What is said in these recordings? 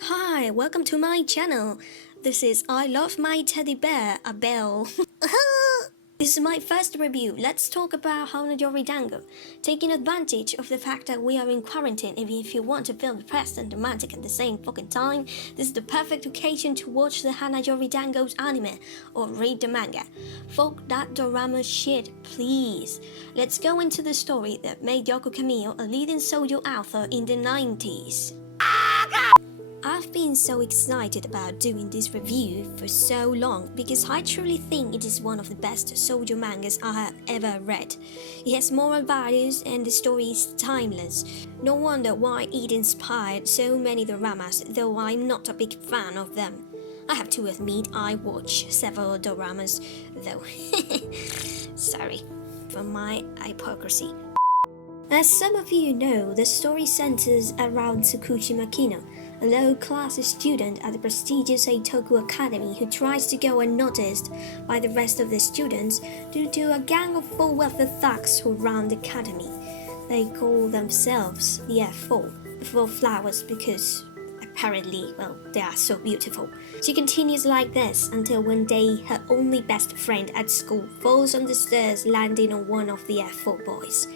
Hi, welcome to my channel. This is I Love My Teddy Bear, Abel. This is my first review. Let's talk about HANA YORI DANGO. Taking advantage of the fact that we are in quarantine, if you want to feel depressed and romantic at the same fucking time, this is the perfect occasion to watch the HANA YORI DANGO's anime or read the manga. Fuck that dorama shit, please. Let's go into the story that made Yoko Kamio a leading shoujo author in the 90s. I've been so excited about doing this review for so long because I truly think it is one of the best shoujo mangas I have ever read. It has moral values and the story is timeless. No wonder why it inspired so many doramas, though I'm not a big fan of them. I have to admit I watch several doramas though. Sorry for my hypocrisy. As some of you know, the story centers around Tsukushi Makino, a low-class student at the prestigious Eitoku Academy who tries to go unnoticed by the rest of the students due to a gang of full wealthy thugs who run the academy. They call themselves the F4, the Four Flowers, because apparently, well, they are so beautiful. She continues like this until one day her only best friend at school falls on the stairs, landing on one of the F4 boys.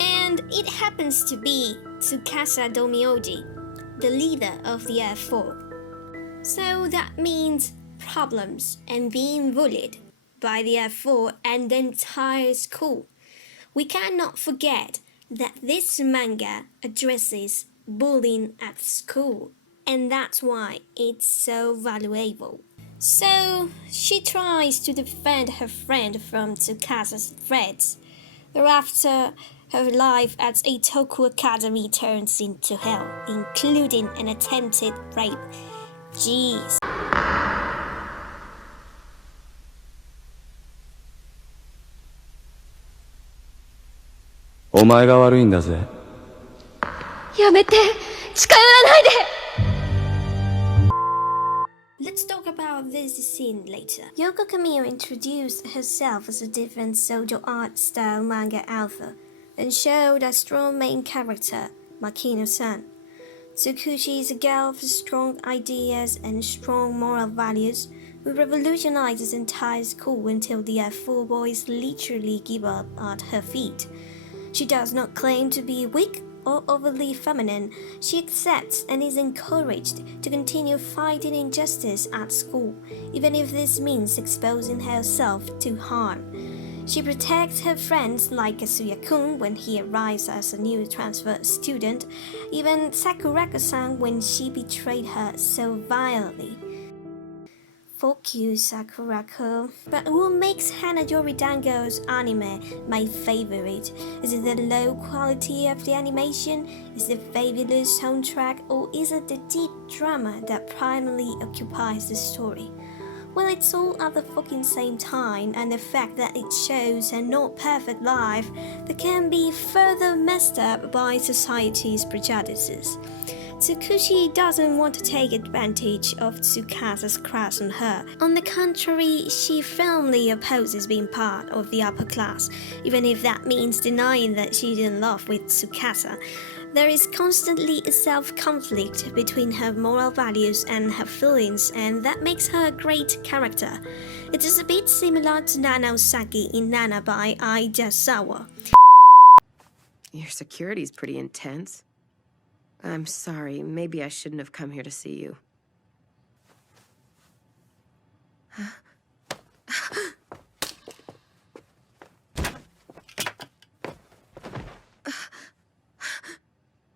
And it happens to be Tsukasa Domyoji, the leader of the F4. So that means problems and being bullied by the F4 and the entire school. We cannot forget that this manga addresses bullying at school, and that's why it's so valuable. So she tries to defend her friend from Tsukasa's threats. Thereafter, her life at Eitoku Academy turns into hell, including an attempted rape. Jeez. お前が悪いんだぜ。やめて、近寄らないで。Let's talk about this scene later. Yoko Kamio introduced herself as a different shoujo art style manga author and showed a strong main character, Makino-san. Tsukushi is a girl of strong ideas and strong moral values who revolutionizes the entire school until the F4 boys literally give up at her feet. She does not claim to be weak or overly feminine. She accepts and is encouraged to continue fighting injustice at school, even if this means exposing herself to harm. She protects her friends like Kasuya-kun when he arrives as a new transfer student, even Sakurako-san when she betrayed her so violently. Fuck you, Sakurako. But what makes HANA YORI DANGO's anime my favorite? Is it the low quality of the animation? Is it the fabulous soundtrack? Or is it the deep drama that primarily occupies the story? Well, it's all at the fucking same time, and the fact that it shows a not perfect life that can be further messed up by society's prejudices. Tsukushi doesn't want to take advantage of Tsukasa's crush on her. On the contrary, she firmly opposes being part of the upper class, even if that means denying that she's in love with Tsukasa. There is constantly a self-conflict between her moral values and her feelings, and that makes her a great character. It is a bit similar to Nana Osaki in Nana by Ai Jasawa. Your security's pretty intense. I'm sorry, maybe I shouldn't have come here to see you.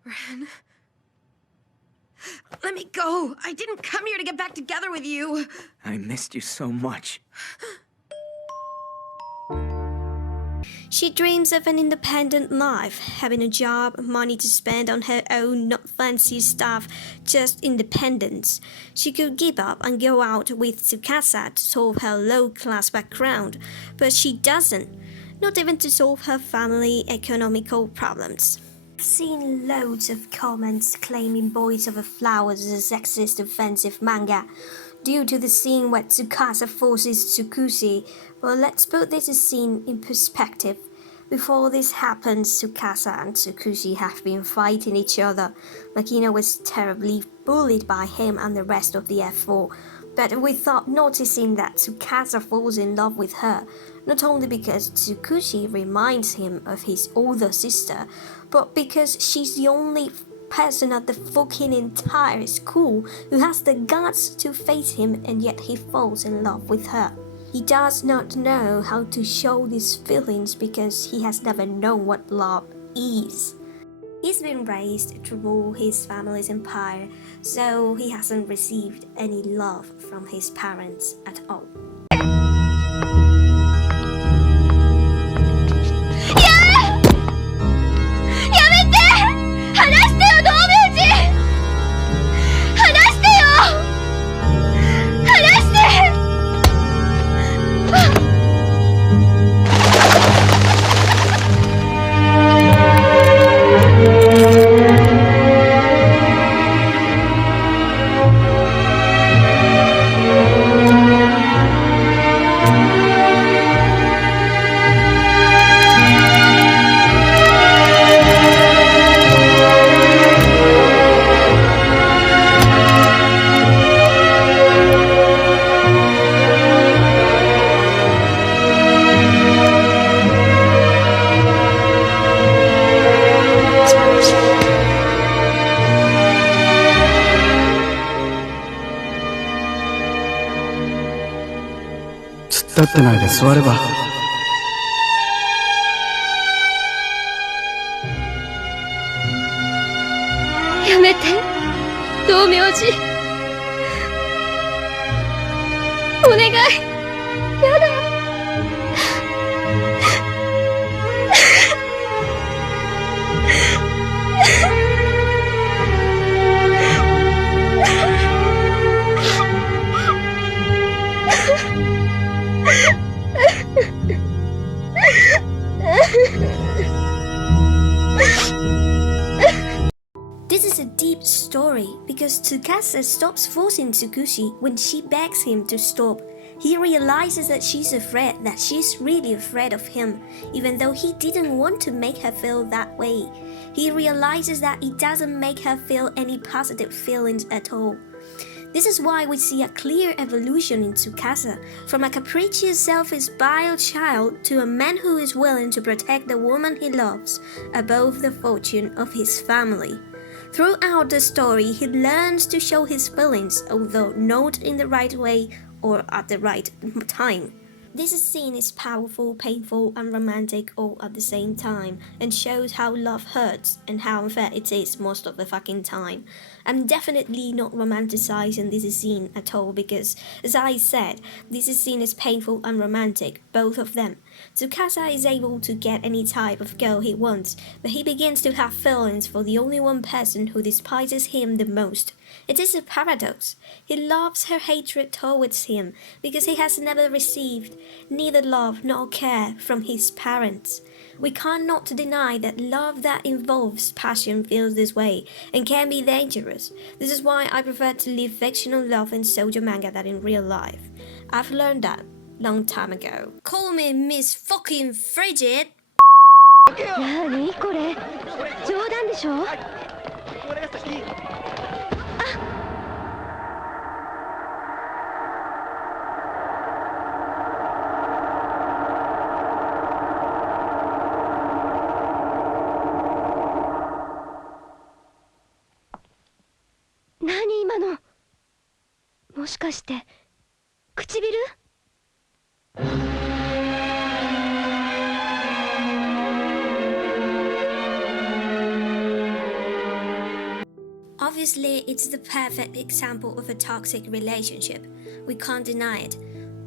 Ren. Let me go! I didn't come here to get back together with you! I missed you so much. She dreams of an independent life, having a job, money to spend on her own, not fancy stuff, just independence. She could give up and go out with Tsukasa to solve her low-class background, but she doesn't, not even to solve her family economical problems. I've seen loads of comments claiming Boys Over Flowers is a sexist offensive manga due to the scene where Tsukasa forces Tsukushi. Well, let's put this scene in perspective. Before this happens, Tsukasa and Tsukushi have been fighting each other. Makino was terribly bullied by him and the rest of the F4, but without noticing that Tsukasa falls in love with her, not only because Tsukushi reminds him of his older sister, but because she's the only person at the fucking entire school who has the guts to face him, and yet he falls in love with her. He does not know how to show these feelings because he has never known what love is. He's been raised to rule his family's empire, so he hasn't received any love from his parents at all. This is a deep story because Tsukasa stops forcing Tsukushi when she begs him to stop. He realizes that she's really afraid of him, even though he didn't want to make her feel that way. He realizes that it doesn't make her feel any positive feelings at all. This is why we see a clear evolution in Tsukasa, from a capricious, selfish, vile child to a man who is willing to protect the woman he loves above the fortune of his family. Throughout the story, he learns to show his feelings, although not in the right way or at the right time. This scene is powerful, painful, and romantic all at the same time, and shows how love hurts and how unfair it is most of the fucking time. I'm definitely not romanticizing this scene at all because, as I said, this scene is painful and romantic, both of them. Tsukasa is able to get any type of girl he wants, but he begins to have feelings for the only one person who despises him the most. It is a paradox. He loves her hatred towards him because he has never received neither love nor care from his parents. We cannot deny that love that involves passion feels this way and can be dangerous. This is why I prefer to live fictional love in shoujo manga than in real life. I've learned that long time ago. Call me Miss fucking Frigid. 何これ冗談でしょ何今のもしかして唇Obviously, it's the perfect example of a toxic relationship. We can't deny it.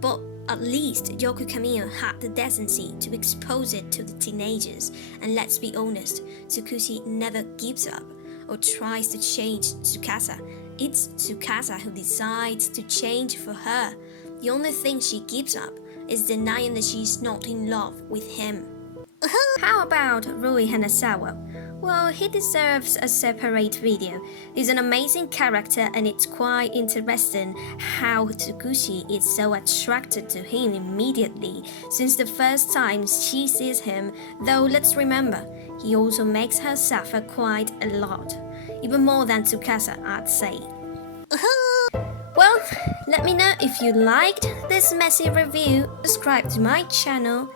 But at least Yoko Kamiya had the decency to expose it to the teenagers. And let's be honest, Tsukushi never gives up or tries to change Tsukasa. It's Tsukasa who decides to change for her. The only thing she gives up is denying that she's not in love with him. How about Rui Hanazawa? Well, he deserves a separate video. He's an amazing character and it's quite interesting how Tsukushi is so attracted to him immediately since the first time she sees him, though let's remember, he also makes her suffer quite a lot. Even more than Tsukasa, I'd say. Well, let me know if you liked this messy review. Subscribe to my channel.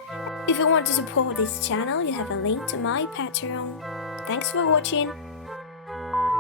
If you want to support this channel, you have a link to my Patreon. Thanks for watching.